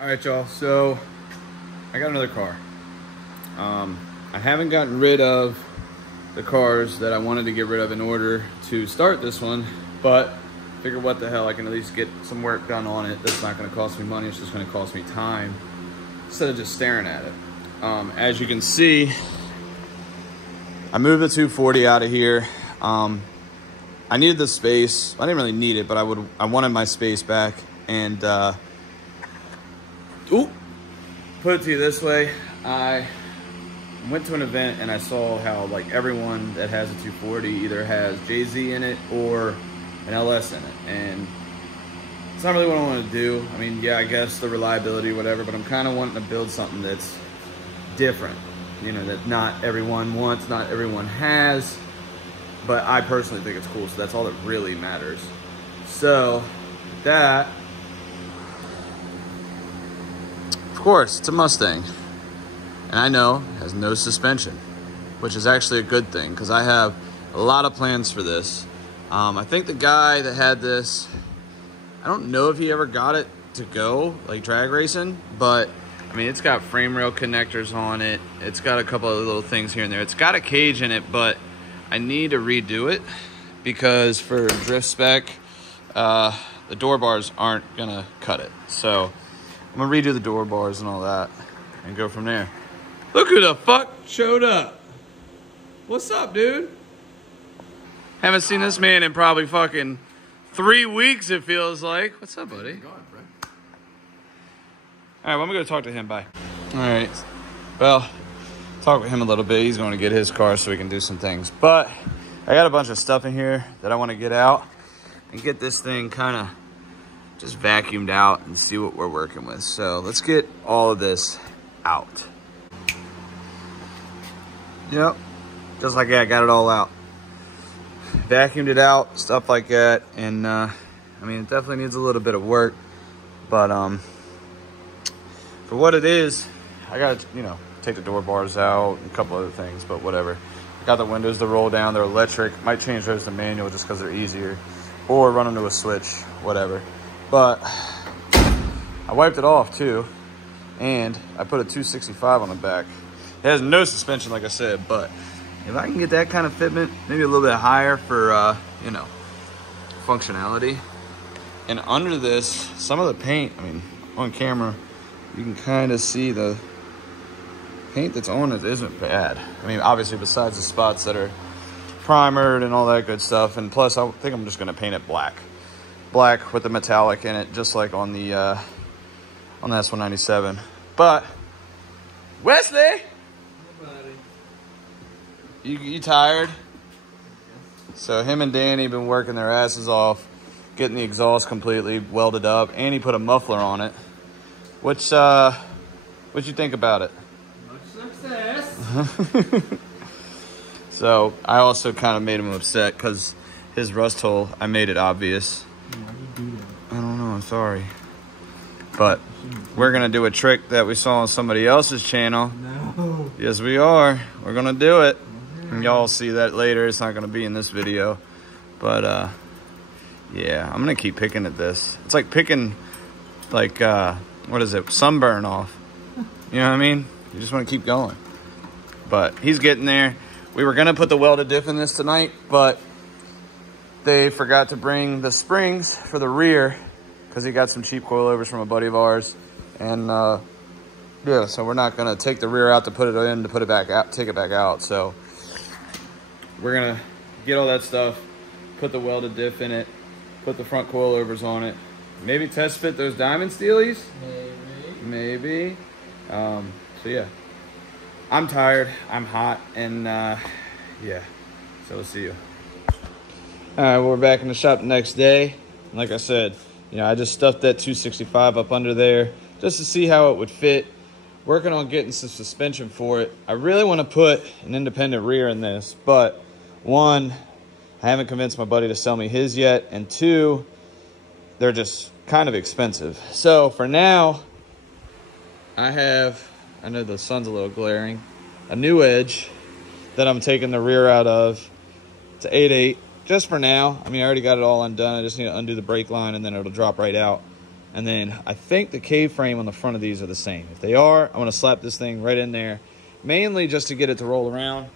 All right, y'all. So I got another car. I haven't gotten rid of the cars that I wanted to get rid of in order to start this one, but figure what the hell, I can at least get some work done on it. That's not going to cost me money. It's just going to cost me time instead of just staring at it. As you can see, I moved the 240 out of here. I needed the space. I didn't really need it, but I wanted my space back. And put it to you this way, I went to an event and I saw how like everyone that has a 240 either has JZ in it or an LS in it, and it's not really what I want to do. I mean, yeah, I guess the reliability, whatever, but I'm kind of wanting to build something that's different, you know, that not everyone wants, not everyone has, but I personally think it's cool, so that's all that really matters. So that, of course, it's a Mustang, and I know it has no suspension, which is actually a good thing because I have a lot of plans for this. I think the guy that had this, I don't know if he ever got it to go like drag racing, but I mean, it's got frame rail connectors on it. It's got a couple of little things here and there. It's got a cage in it, but I need to redo it because for drift spec, the door bars aren't gonna cut it. So I'm gonna redo the door bars and all that and go from there. Look who the fuck showed up. What's up, dude? Haven't seen this man in probably fucking 3 weeks, it feels like. What's up, buddy? All right, well, I'm gonna go talk to him. Bye. All right, well, talk with him a little bit. He's going to get his car so we can do some things. But I got a bunch of stuff in here that I want to get out and get this thing kind of just vacuumed out and see what we're working with. So let's get all of this out. Yep, just like that, I got it all out. Vacuumed it out, stuff like that. And I mean, it definitely needs a little bit of work, but for what it is, I gotta, you know, take the door bars out and a couple other things, but whatever. I got the windows to roll down. They're electric. Might change those to manual just because they're easier, or run them to a switch, whatever. But I wiped it off too, and I put a 265 on the back. It has no suspension, like I said, but if I can get that kind of fitment, maybe a little bit higher for, you know, functionality. And under this, some of the paint, I mean, on camera, you can kind of see the paint that's on it isn't bad. I mean, obviously, besides the spots that are primered and all that good stuff. And plus, I think I'm just going to paint it black. Black with the metallic in it, just like on the S197. But, Wesley! You tired? So him and Danny been working their asses off, getting the exhaust completely welded up, and he put a muffler on it. What'd you think about it? Much success. So I also kind of made him upset because his rust hole, I made it obvious. Why would you do that? I don't know, I'm sorry. But we're gonna do a trick that we saw on somebody else's channel. No. Yes, we are. We're gonna do it. And y'all see that later. It's not gonna be in this video. But yeah, I'm gonna keep picking at this. It's like picking like what is it? Sunburn off. You know what I mean? You just want to keep going. But he's getting there. We were gonna put the welded diff in this tonight, but they forgot to bring the springs for the rear because he got some cheap coilovers from a buddy of ours. And yeah, so we're not gonna take the rear out to put it in to put it back out, take it back out. So we're gonna get all that stuff, put the welded diff in it, put the front coilovers on it, maybe test fit those diamond steelies. Maybe. So yeah, I'm tired, I'm hot, and yeah, so we'll see you. All right, we're back in the shop the next day. Like I said, you know, I just stuffed that 265 up under there just to see how it would fit. Working on getting some suspension for it. I really want to put an independent rear in this, but one, I haven't convinced my buddy to sell me his yet, and two, they're just kind of expensive. So for now, I know the sun's a little glaring, a new Edge that I'm taking the rear out of. It's an 8.8, just for now. I mean, I already got it all undone. I just need to undo the brake line and then it'll drop right out. And then I think the K-frame on the front of these are the same. If they are, I'm going to slap this thing right in there, mainly just to get it to roll around,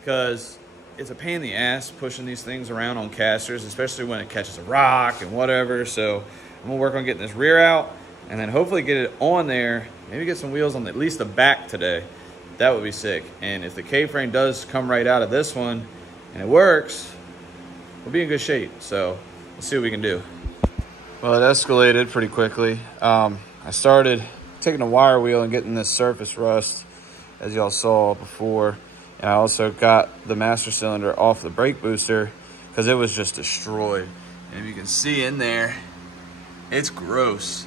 because it's a pain in the ass pushing these things around on casters, especially when it catches a rock and whatever. So I'm going to work on getting this rear out and then hopefully get it on there, maybe get some wheels on at least the back today. That would be sick. And if the K-frame does come right out of this one and it works, we'll be in good shape. So let's see what we can do. Well, it escalated pretty quickly. I started taking a wire wheel and getting this surface rust, as y'all saw before. And I also got the master cylinder off the brake booster because it was just destroyed. And you can see in there, it's gross.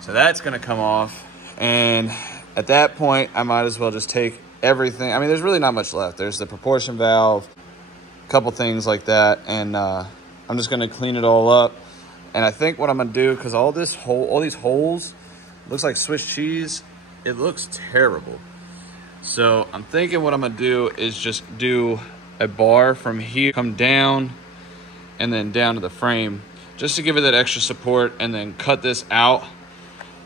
So that's gonna come off. And at that point, I might as well just take everything. I mean, there's really not much left. There's the proportion valve, a couple things like that. And I'm just gonna clean it all up. And I think what I'm gonna do, because all these holes, looks like Swiss cheese. It looks terrible. So I'm thinking what I'm gonna do is just do a bar from here, come down, and then down to the frame, just to give it that extra support, and then cut this out.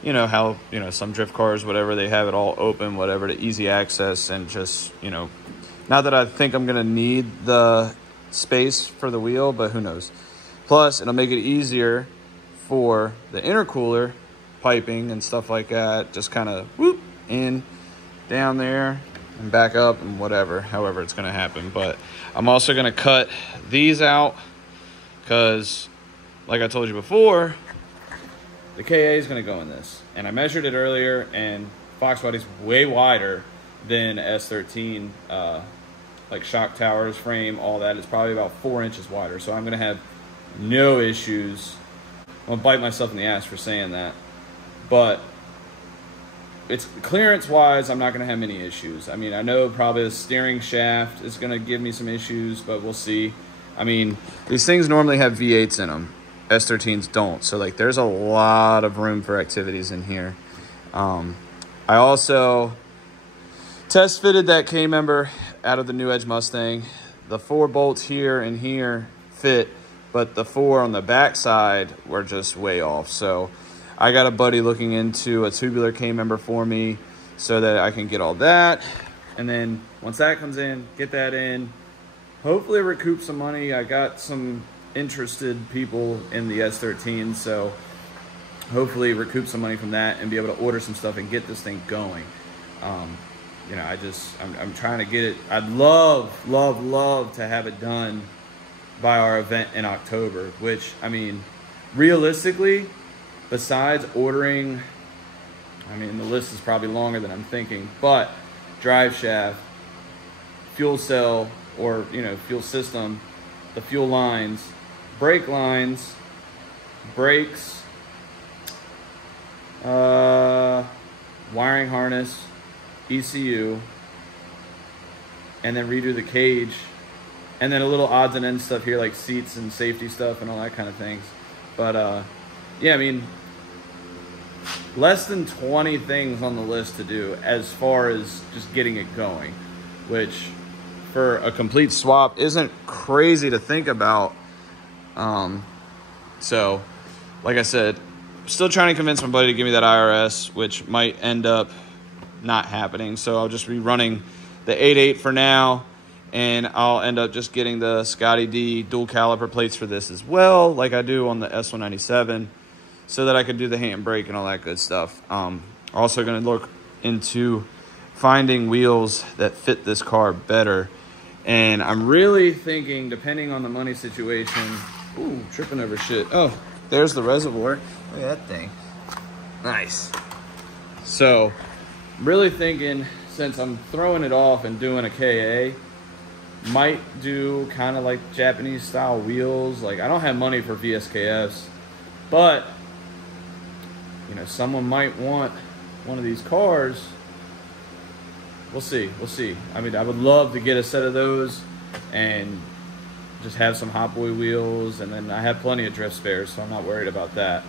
You know how, some drift cars, whatever, they have it all open, whatever, to easy access, and just, not that I think I'm gonna need the space for the wheel, but who knows. Plus, it'll make it easier for the intercooler piping and stuff like that. Just kind of whoop in, down there, and back up, and whatever, however it's gonna happen. But I'm also gonna cut these out because, like I told you before, the KA is gonna go in this. And I measured it earlier, and Fox body's way wider than S13. Like shock towers, frame, all that is probably about 4 inches wider. So I'm gonna have no issues. I'm gonna bite myself in the ass for saying that, but it's clearance wise, I'm not gonna have many issues. I mean, I know probably the steering shaft is gonna give me some issues, but we'll see. I mean, these things normally have V8s in them. S13s don't. So like there's a lot of room for activities in here. I also test fitted that K-member out of the New Edge Mustang. The 4 bolts here and here fit, but the 4 on the back side were just way off. So I got a buddy looking into a tubular K-member for me so that I can get all that. And then once that comes in, get that in, hopefully recoup some money. I got some interested people in the S13, so hopefully recoup some money from that and be able to order some stuff and get this thing going. I'm trying to get it. I'd love to have it done by our event in October, which, I mean, realistically, besides ordering, I mean, the list is probably longer than I'm thinking, but drive shaft, fuel cell, or, fuel system, the fuel lines, brake lines, brakes, wiring harness, ECU, and then redo the cage, and then a little odds and ends stuff here like seats and safety stuff and all that kind of things. But yeah, I mean, less than 20 things on the list to do as far as just getting it going, which for a complete swap isn't crazy to think about. So like I said, still trying to convince my buddy to give me that IRS, which might end up not happening. So I'll just be running the 8.8 for now, and I'll end up just getting the Scotty D dual caliper plates for this as well, like I do on the S197, so that I could do the hand brake and all that good stuff. Also going to look into finding wheels that fit this car better. And I'm really thinking, depending on the money situation, ooh, tripping over shit. Oh, there's the reservoir. Look at that thing. Nice. So, really thinking, since I'm throwing it off and doing a KA, might do kind of like Japanese style wheels. Like, I don't have money for VSKFs, but, someone might want one of these cars. We'll see. I mean, I would love to get a set of those and just have some Hot Boy wheels, and then I have plenty of drift spares, so I'm not worried about that.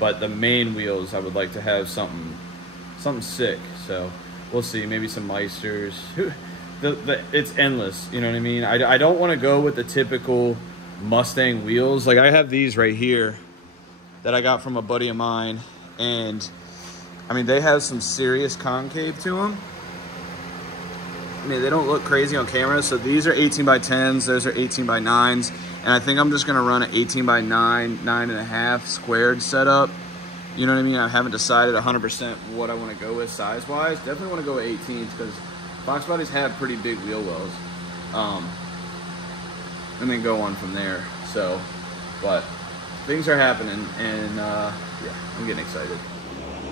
But the main wheels, I would like to have something sick. So we'll see. Maybe some Meisters. It's endless. You know what I mean? I don't want to go with the typical Mustang wheels. Like I have these right here. that I got from a buddy of mine. And I mean, they have some serious concave to them. I mean, they don't look crazy on camera. So these are 18 by 10s, those are 18 by 9s. And I think I'm just gonna run an 18 by 9, 9.5 squared setup. You know what I mean? I haven't decided 100% what I wanna go with size-wise. Definitely wanna go with 18s because Fox bodies have pretty big wheel wells. And then go on from there. So, but things are happening, and yeah, I'm getting excited.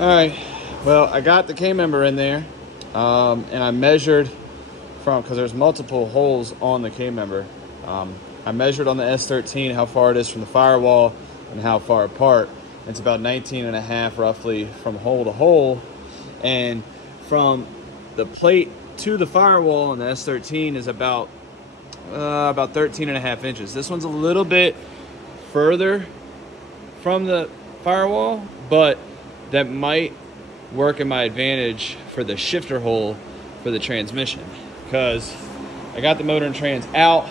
All right, well, I got the K-member in there, and I measured from, because there's multiple holes on the K-member. I measured on the S13 how far it is from the firewall and how far apart. It's about 19.5 roughly from hole to hole, and from the plate to the firewall on the S13 is about 13.5 inches. This one's a little bit further from the firewall, but that might work in my advantage for the shifter hole for the transmission, because I got the motor and trans out,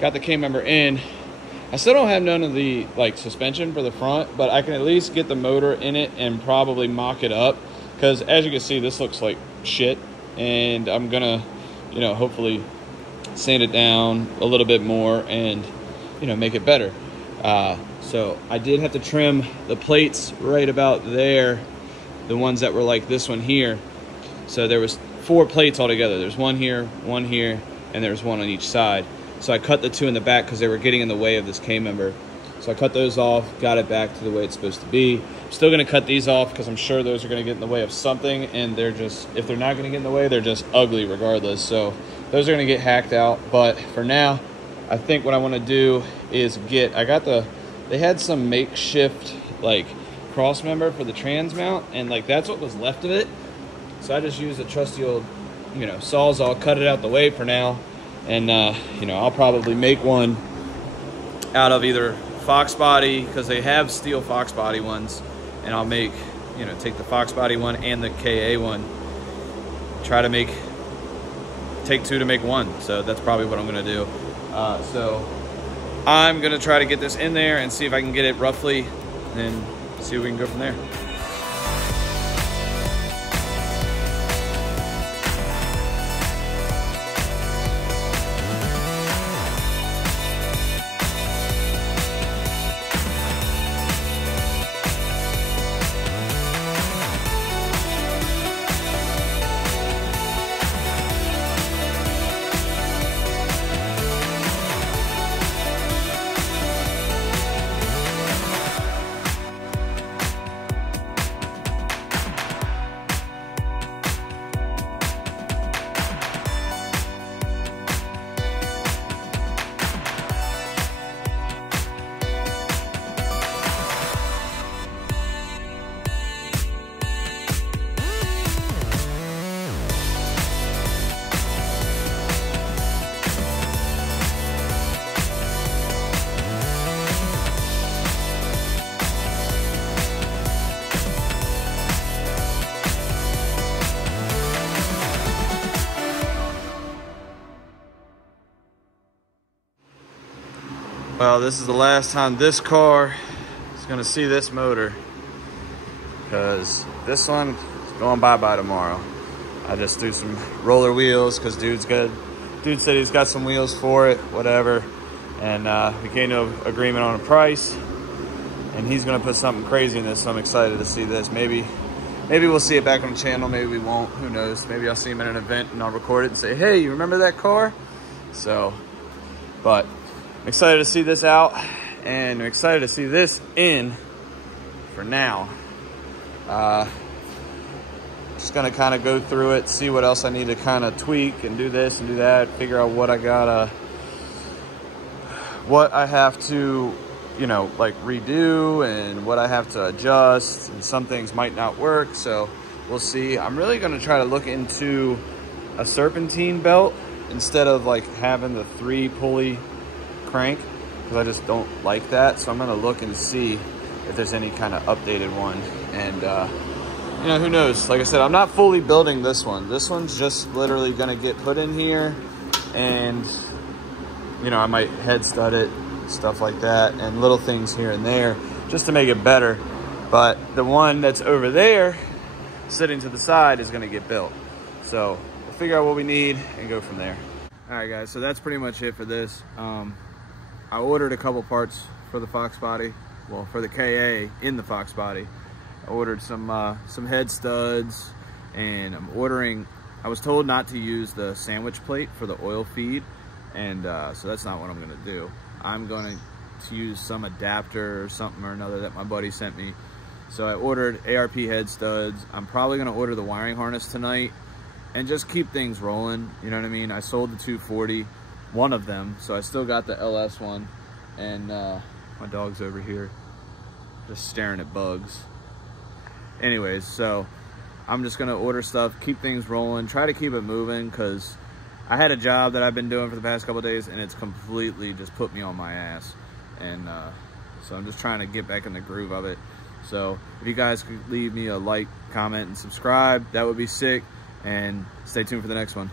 got the K-member in. I still don't have none of the like suspension for the front, but I can at least get the motor in it and probably mock it up, because as you can see, this looks like shit, and I'm gonna, you know, hopefully sand it down a little bit more and, you know, make it better. So I did have to trim the plates right about there, the ones that were like this one here. So there was 4 plates altogether. There's one here, and there's one on each side. So I cut the 2 in the back because they were getting in the way of this K-member. So I cut those off, got it back to the way it's supposed to be. I'm still gonna cut these off because I'm sure those are gonna get in the way of something, and they're just, if they're not gonna get in the way, they're just ugly regardless. So those are gonna get hacked out. But for now, I think what I wanna do is they had some makeshift like cross member for the trans mount, and like that's what was left of it. So I just used a trusty old, you know, Sawzall, cut it out the way for now. And you know, I'll probably make one out of either Fox body, because they have steel Fox body ones, and I'll make, you know, take the Fox body one and the KA one, try to take 2 to make 1. So that's probably what I'm gonna do. So I'm gonna try to get this in there and see if I can get it roughly, and see if we can go from there. Well, this is the last time this car is gonna see this motor, because this one is going bye-bye tomorrow. I just threw some roller wheels because dude said he's got some wheels for it, whatever. And we came to an agreement on a price, and he's gonna put something crazy in this, so I'm excited to see this. Maybe we'll see it back on the channel, maybe we won't, who knows. Maybe I'll see him at an event and I'll record it and say, hey, you remember that car? So, but I'm excited to see this out, and I'm excited to see this in for now. Just gonna kind of go through it, see what else I need to kind of tweak and do this and do that, figure out what I have to, you know, like redo, and what I have to adjust, and some things might not work, so we'll see. I'm really gonna try to look into a serpentine belt instead of like having the 3-pulley crank, because I just don't like that. So I'm gonna look and see if there's any kind of updated one, and you know, who knows. Like I said, I'm not fully building this one. This one's just literally gonna get put in here, and you know, I might head stud it, stuff like that, and little things here and there, just to make it better. But the one that's over there, sitting to the side, is gonna get built. So we'll figure out what we need and go from there. All right, guys, so that's pretty much it for this. I ordered a couple parts for the Fox body, well, for the KA in the Fox body. I ordered some head studs, and I was told not to use the sandwich plate for the oil feed, and so that's not what I'm gonna do. I'm going to use some adapter or something or another that my buddy sent me. So I ordered ARP head studs. I'm probably gonna order the wiring harness tonight and just keep things rolling, you know what I mean? I sold the 240, one of them, so I still got the LS one, and my dog's over here just staring at bugs. Anyways, so I'm just gonna order stuff, keep things rolling, try to keep it moving, because I had a job that I've been doing for the past couple of days, and it's completely just put me on my ass. And so I'm just trying to get back in the groove of it. So if you guys could leave me a like, comment, and subscribe, that would be sick. And stay tuned for the next one.